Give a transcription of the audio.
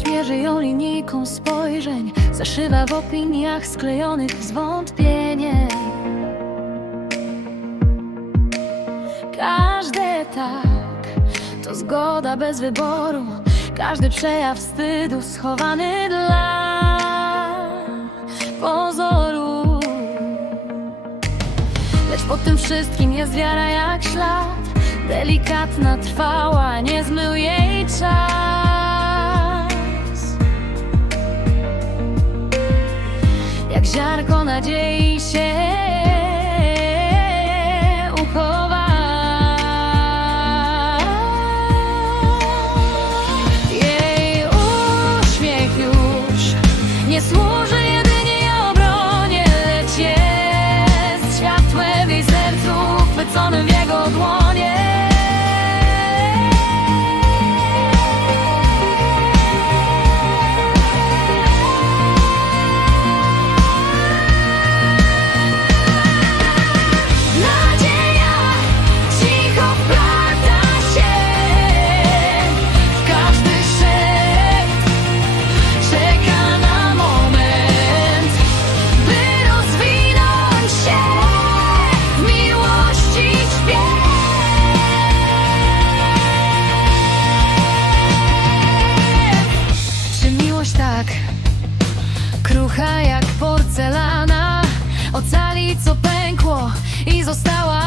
Miłość mierzy ją linijką spojrzeń Zaszywa w opiniach sklejonych w zwątpienie. Każde tak to zgoda bez wyboru Każdy przejaw wstydu schowany dla pozoru. Lecz pod tym wszystkim jest wiara jak ślad Delikatna, trwała, nie nadziei się krucha jak porcelana. Ocali co pękło i została